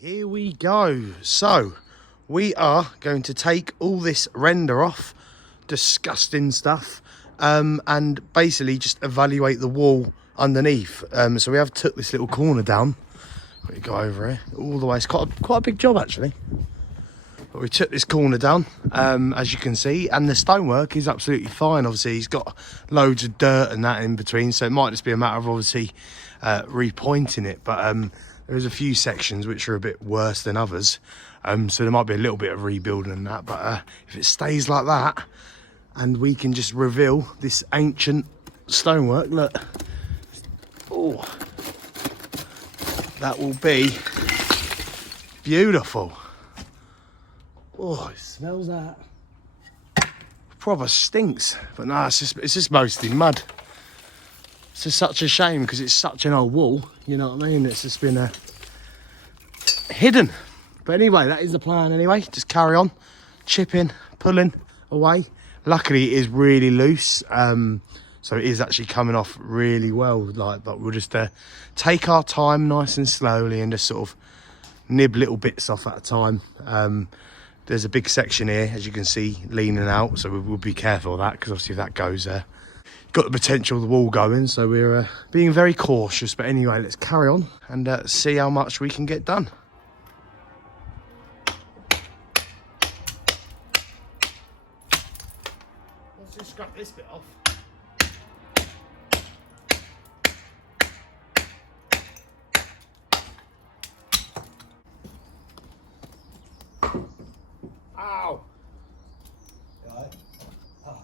Here we go. So we are going to take all this render off, disgusting stuff, and basically just evaluate the wall underneath. So we have took this little corner down. Let me go over here all the way. It's quite a big job actually. But we took this corner down, as you can see, and the stonework is absolutely fine. Obviously, he's got loads of dirt and that in between, so it might just be a matter of obviously repointing it. But there's a few sections which are a bit worse than others, so there might be a little bit of rebuilding and that. But if it stays like that, and we can just reveal this ancient stonework, look, oh, that will be beautiful. Oh, it smells that. Proper stinks. But no, it's just mostly mud. It's just such a shame because it's such an old wall. You know what I mean? It's just been hidden. But anyway, that is the plan anyway. Just carry on, chipping, pulling away. Luckily, it is really loose. So it is actually coming off really well. But we'll just take our time nice and slowly and just sort of nib little bits off at a time. There's a big section here, as you can see, leaning out, so we'll be careful of that, because obviously if that goes there, got the potential of the wall going, so we're being very cautious. But anyway, let's carry on and see how much we can get done. Let's just scrap this bit off. Ow! Right. Oh.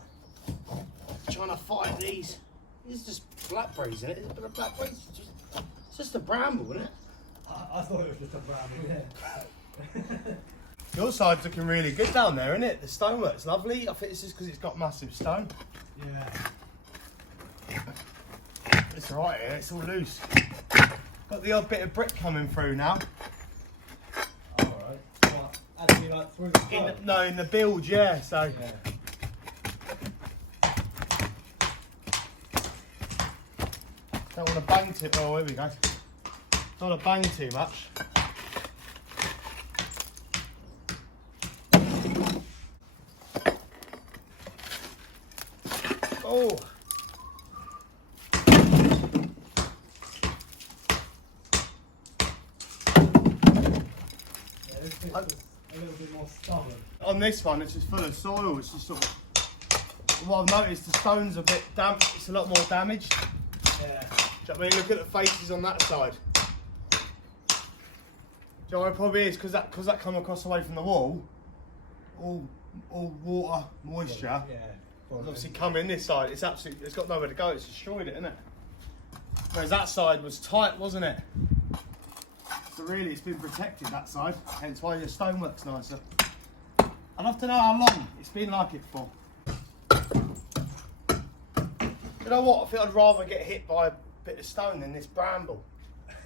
Trying to fight these. It's just blackberries in it. It's a bit of blackberries. It's just a bramble, isn't it? I thought it was just a bramble, yeah. Your side's looking really good down there, isn't it? The stonework's lovely. I think it's just because it's got massive stone. Yeah. It's alright here, it's all loose. Got the odd bit of brick coming through now. Alright. What? Actually, like through the stone? No, in the build, yeah. So. Yeah. Don't want to bang too. Oh, here we go. Don't want to bang too much. Oh. Yeah, this thing's just a little bit more stubborn. On this one, it's just full of soil. It's just sort of. What I've noticed, the stone's a bit damp. It's a lot more damaged. Yeah. Do you know what I mean? Look at the faces on that side. Do you know what it probably is? Because that come across away from the wall, all water, moisture. Yeah. Obviously come in this side, it's got nowhere to go, it's destroyed it, isn't it? Whereas that side was tight, wasn't it? So really it's been protected, that side, hence why your stonework's nicer. I'd love to know how long it's been like it for. You know what, I think I'd rather get hit by a bit of stone than this bramble.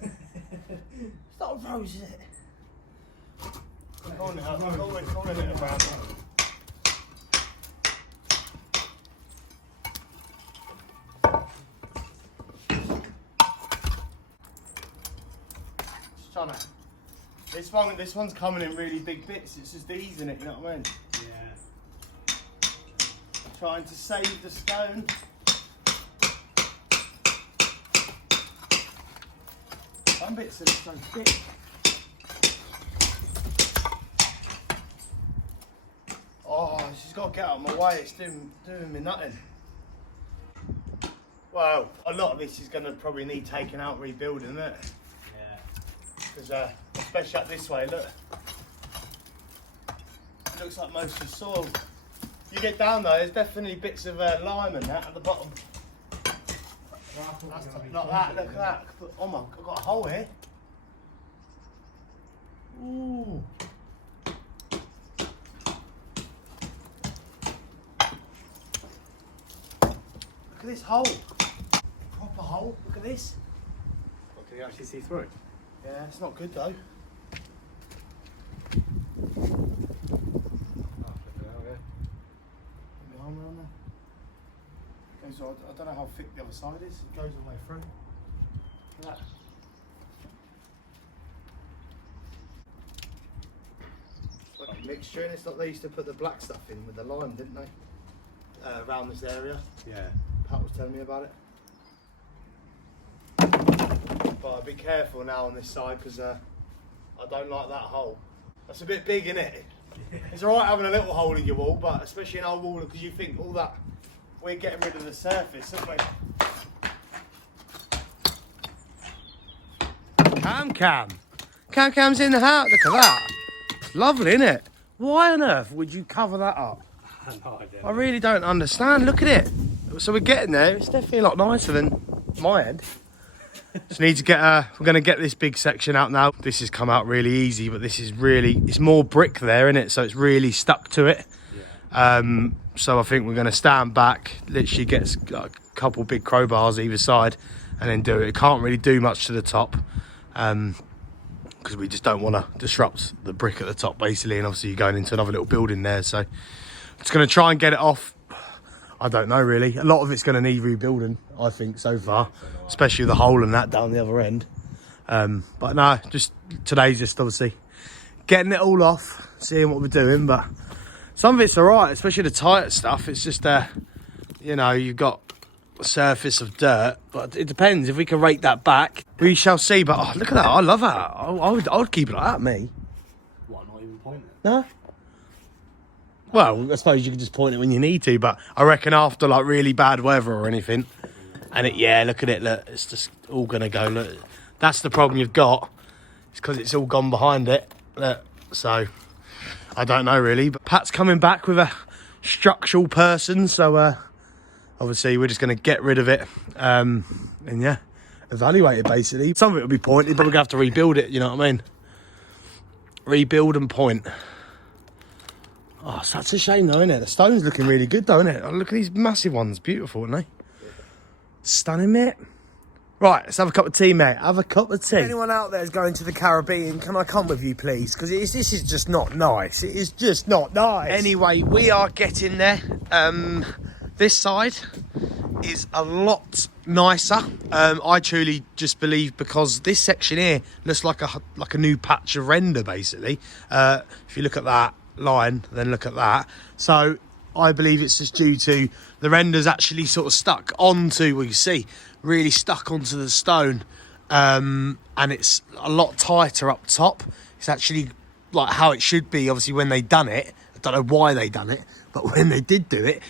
It's not a rose, is it? Calling it a bramble. This one's coming in really big bits. It's just easing it, you know what I mean? Yeah. Trying to save the stone. Some bits are so thick. Oh, she's got to get out of my way. It's doing me nothing. Well, a lot of this is going to probably need taking out, rebuilding, isn't it? Because especially up this way, look. It looks like most of the soil. You get down though, there's definitely bits of lime and that at the bottom. That's like that, look at that. Oh my, I've got a hole here. Ooh. Look at this hole. Proper hole, look at this. What, can you actually see through it? Yeah, it's not good though. So I don't know how thick the other side is. It goes all the way through. Look at that. mixture in. It's like they used to put the black stuff in with the lime, didn't they? Around this area. Yeah. Pat was telling me about it. But be careful now on this side because I don't like that hole. That's a bit big, isn't it? It's alright having a little hole in your wall, but especially an old wall because you think all that, we're getting rid of the surface, aren't we? Cam's in the house. Look at that. It's lovely, isn't it? Why on earth would you cover that up? No idea. I really don't understand. Look at it. So we're getting there. It's definitely a lot nicer than my end. Just need to get we're going to get this big section out now. This has come out really easy, but this is really, it's more brick there, isn't it? So it's really stuck to it. Yeah. So I think we're going to stand back, literally get a couple big crowbars either side and then do it. It can't really do much to the top because we just don't want to disrupt the brick at the top basically, and obviously you're going into another little building there. So it's going to try and get it off. I don't know really. A lot of it's going to need rebuilding, I think, so far, especially the hole and that down the other end. But no, just today's just obviously getting it all off, seeing what we're doing. But some of it's all right, especially the tight stuff. It's just you know, you've got a surface of dirt, but it depends if we can rake that back. We shall see. But oh, look at that! I love that. I would keep it like that, me. What? Not even point it? No. Well, I suppose you can just point it when you need to, but I reckon after like really bad weather or anything, and yeah, look at it, look, it's just all gonna go. Look, that's the problem you've got. It's because it's all gone behind it. Look, so I don't know really, but Pat's coming back with a structural person, so obviously we're just gonna get rid of it, and yeah, evaluate it basically. Some of it will be pointed, but we're gonna have to rebuild it. You know what I mean? Rebuild and point. Oh, such a shame though, isn't it? The stone's looking really good though, isn't it? Oh, look at these massive ones. Beautiful, aren't they? Stunning, mate. Right, let's have a cup of tea, mate. Have a cup of tea. If anyone out there is going to the Caribbean, can I come with you, please? Because this is just not nice. It is just not nice. Anyway, we are getting there. This side is a lot nicer. I truly just believe because this section here looks like a new patch of render, basically. If you look at that line, then look at that. So I believe it's just due to the renders actually sort of stuck onto, well, you see, really stuck onto the stone, and it's a lot tighter up top. It's actually like how it should be, obviously, when they done it. I don't know why they done it, but when they did do it,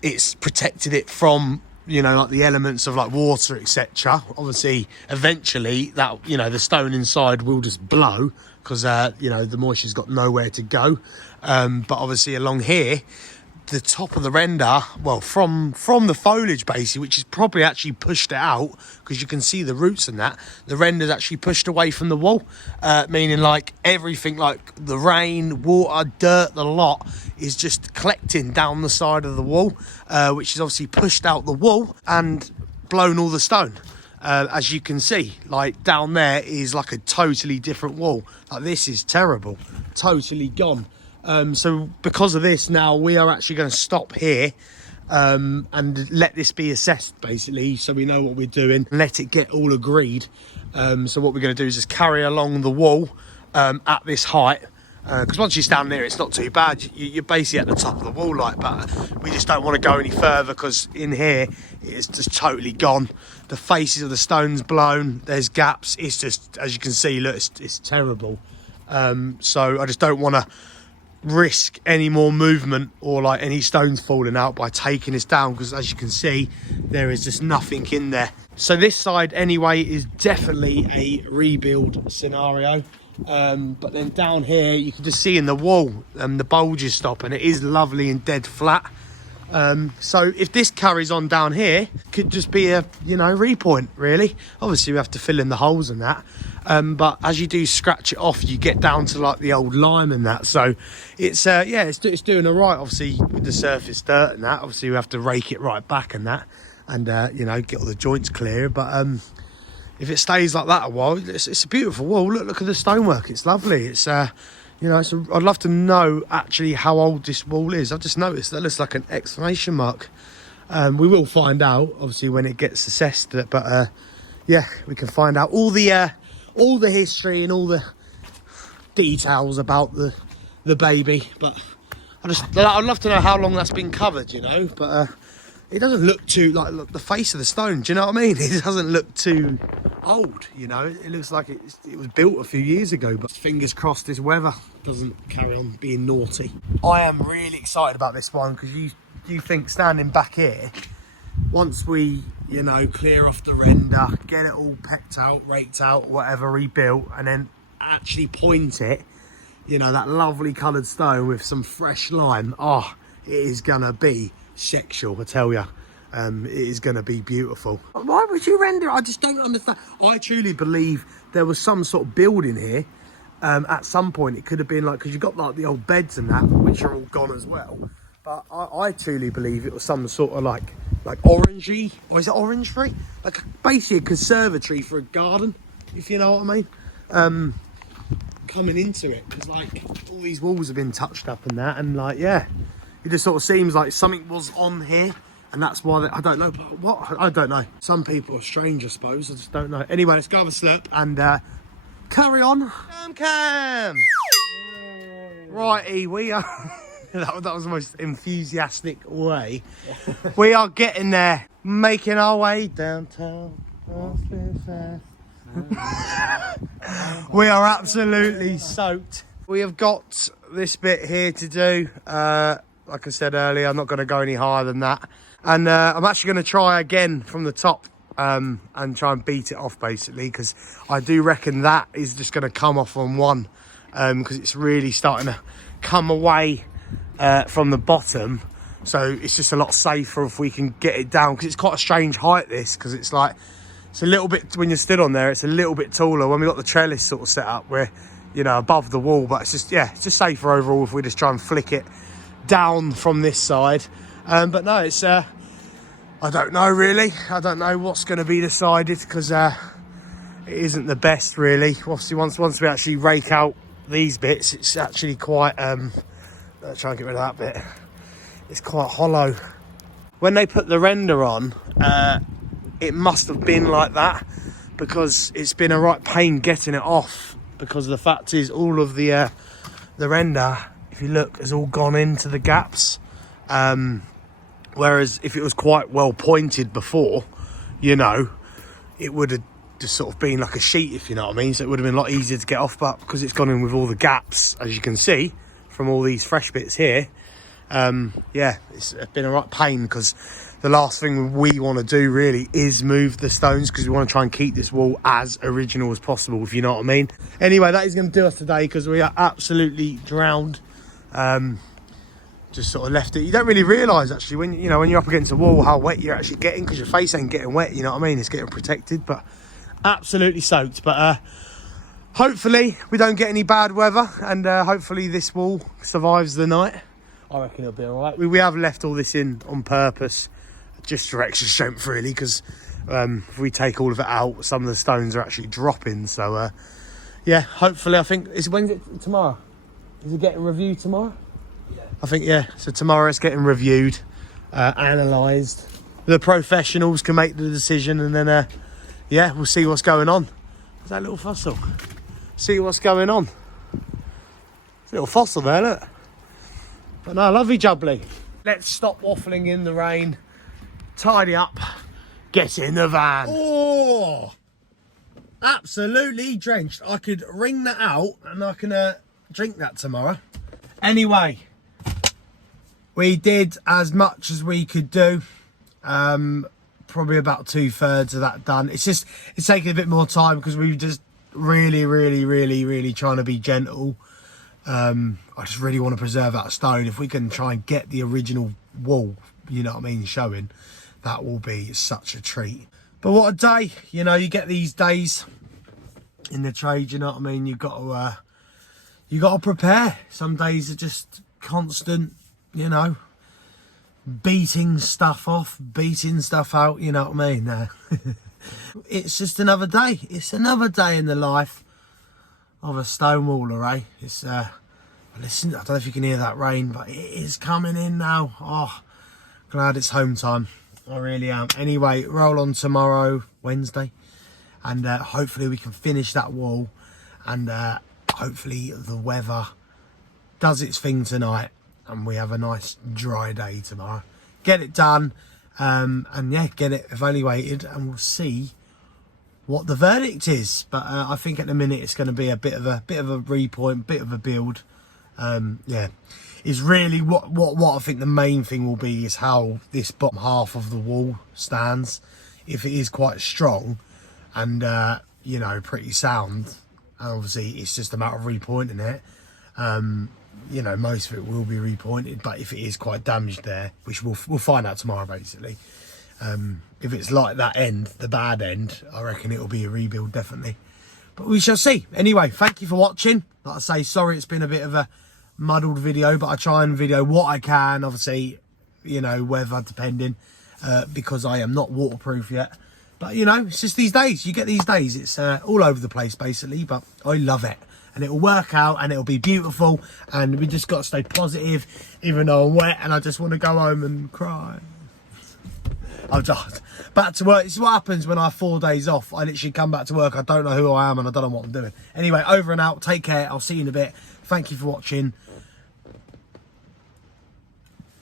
it's protected it from, you know, like the elements of like water, etc. Obviously, eventually that, you know, the stone inside will just blow because, you know, the moisture's got nowhere to go. But obviously along here, the top of the render, well, from the foliage basically, which is probably actually pushed it out because you can see the roots and that, the render's actually pushed away from the wall, meaning like everything, like the rain, water, dirt, the lot is just collecting down the side of the wall, which is obviously pushed out the wall and blown all the stone. As you can see, like down there is like a totally different wall. Like this is terrible, totally gone. So because of this, now we are actually going to stop here and let this be assessed basically, so we know what we're doing, let it get all agreed. So what we're going to do is just carry along the wall at this height, because once you stand there it's not too bad. You're basically at the top of the wall, like, but we just don't want to go any further because in here it's just totally gone. The faces of the stones blown, there's gaps. It's just, as you can see, look, it's terrible. So I just don't want to risk any more movement or like any stones falling out by taking this down, because as you can see there is just nothing in there. So this side anyway is definitely a rebuild scenario, but then down here you can just see in the wall the bulges stop, and it is lovely and dead flat. So if this carries on down here, could just be a, you know, repoint really. Obviously we have to fill in the holes and that, but as you do scratch it off, you get down to like the old lime and that. So it's yeah, it's doing all right. Obviously with the surface dirt and that, obviously we have to rake it right back and that, and you know, get all the joints clear. But if it stays like that a while, it's a beautiful wall. Look at the stonework. It's lovely. It's you know, I'd love to know actually how old this wall is. I've just noticed that looks like an exclamation mark. We will find out, obviously, when it gets assessed. But yeah, we can find out all the history and all the details about the baby, but I'd love to know how long that's been covered, you know. But it doesn't look too like look, the face of the stone. Do you know what I mean? It doesn't look too old, you know. It looks like it was built a few years ago. But fingers crossed, this weather doesn't carry on being naughty. I am really excited about this one because you think standing back here, once we, you know, clear off the render, get it all pecked out, raked out, whatever, rebuilt, and then actually point it, you know, that lovely coloured stone with some fresh lime. Oh, it is gonna be sexual, I tell you. It is gonna be beautiful. Why would you render it? I just don't understand. I truly believe there was some sort of building here. At some point, it could have been like, because you've got like the old beds and that, which are all gone as well. But I truly believe it was some sort of like orangey, or is it orangery? Like basically a conservatory for a garden, if you know what I mean. Coming into it, because like all these walls have been touched up and that, and like, yeah, it just sort of seems like something was on here, and that's why I don't know, but what, I don't know. Some people are strange, I suppose, I just don't know. Anyway, let's go have a slurp and carry on. Cam. Righty, we are. that was the most enthusiastic way. We are getting there, making our way downtown. We are absolutely soaked. We have got this bit here to do. Like I said earlier, I'm not going to go any higher than that. And I'm actually going to try again from the top and try and beat it off, basically, because I do reckon that is just going to come off on one, because it's really starting to come away from the bottom. So it's just a lot safer if we can get it down, because it's quite a strange height, this, because it's like, it's a little bit, when you're stood on there, it's a little bit taller. When we got the trellis sort of set up, we're, you know, above the wall, but it's just, yeah, it's just safer overall if we just try and flick it down from this side. But no, it's, I don't know really. I don't know what's going to be decided, because it isn't the best really. Obviously, once we actually rake out these bits, it's actually quite, let's try and get rid of that bit. It's quite hollow. When they put the render on, it must have been like that, because it's been a right pain getting it off, because the fact is all of the render, if you look, has all gone into the gaps, whereas if it was quite well pointed before, you know, it would have just sort of been like a sheet, if you know what I mean. So it would have been a lot easier to get off, but because it's gone in with all the gaps, as you can see from all these fresh bits here, yeah, it's been a right pain, because the last thing we want to do really is move the stones, because we want to try and keep this wall as original as possible, if you know what I mean. Anyway, that is going to do us today, because we are absolutely drowned. Just sort of left it. You don't really realise actually when you're up against a wall how wet you're actually getting, because your face ain't getting wet, you know what I mean. It's getting protected, but absolutely soaked. But hopefully we don't get any bad weather, and hopefully this wall survives the night. I reckon it'll be all right. We have left all this in on purpose, just for extra strength really, because if we take all of it out, some of the stones are actually dropping. So yeah, hopefully, I think, when's it tomorrow? Is it getting reviewed tomorrow? Yeah. I think, yeah, so tomorrow it's getting reviewed, analysed. The professionals can make the decision, and then yeah, we'll see what's going on. There's that little fossil. See what's going on. It's a little fossil there, look. But no, lovely jubbly. Let's stop waffling in the rain, tidy up, get in the van. Oh, absolutely drenched. I could wring that out and I can drink that tomorrow. Anyway, we did as much as we could do. Probably about 2/3 of that done. It's taking a bit more time, because we've just really trying to be gentle. I just really want to preserve that stone. If we can try and get the original wall, you know what I mean, showing, that will be such a treat. But what a day, you know, you get these days in the trade, you know what I mean, you got to prepare. Some days are just constant, you know, beating stuff off, beating stuff out, you know what I mean. It's just another day. It's another day in the life of a stone waller, eh? It's listen, I don't know if you can hear that rain, but it is coming in now. Oh, glad it's home time. I really am. Anyway, roll on tomorrow, Wednesday, and hopefully we can finish that wall and hopefully the weather does its thing tonight and we have a nice dry day tomorrow. Get it done, and yeah, get it evaluated, and we'll see what the verdict is. But I think at the minute it's going to be a bit of a repoint, bit of a build. Yeah, is really what I think the main thing will be is how this bottom half of the wall stands. If it is quite strong and you know, pretty sound, obviously it's just a matter of repointing it. You know, most of it will be repointed, but if it is quite damaged there, which we'll find out tomorrow basically, if it's like that end, the bad end, I reckon it'll be a rebuild definitely, but we shall see. Anyway, thank you for watching. Like I say, sorry it's been a bit of a muddled video, but I try and video what I can, obviously, you know, weather depending, because I am not waterproof yet. But you know, it's just these days, you get these days, it's all over the place basically, but I love it. And it'll work out and it'll be beautiful, and we just got to stay positive, even though I'm wet and I just want to go home and cry. I'm just back to work. This is what happens when I have 4 days off. I literally come back to work, I don't know who I am and I don't know what I'm doing. Anyway, over and out, take care, I'll see you in a bit. Thank you for watching.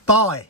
Bye.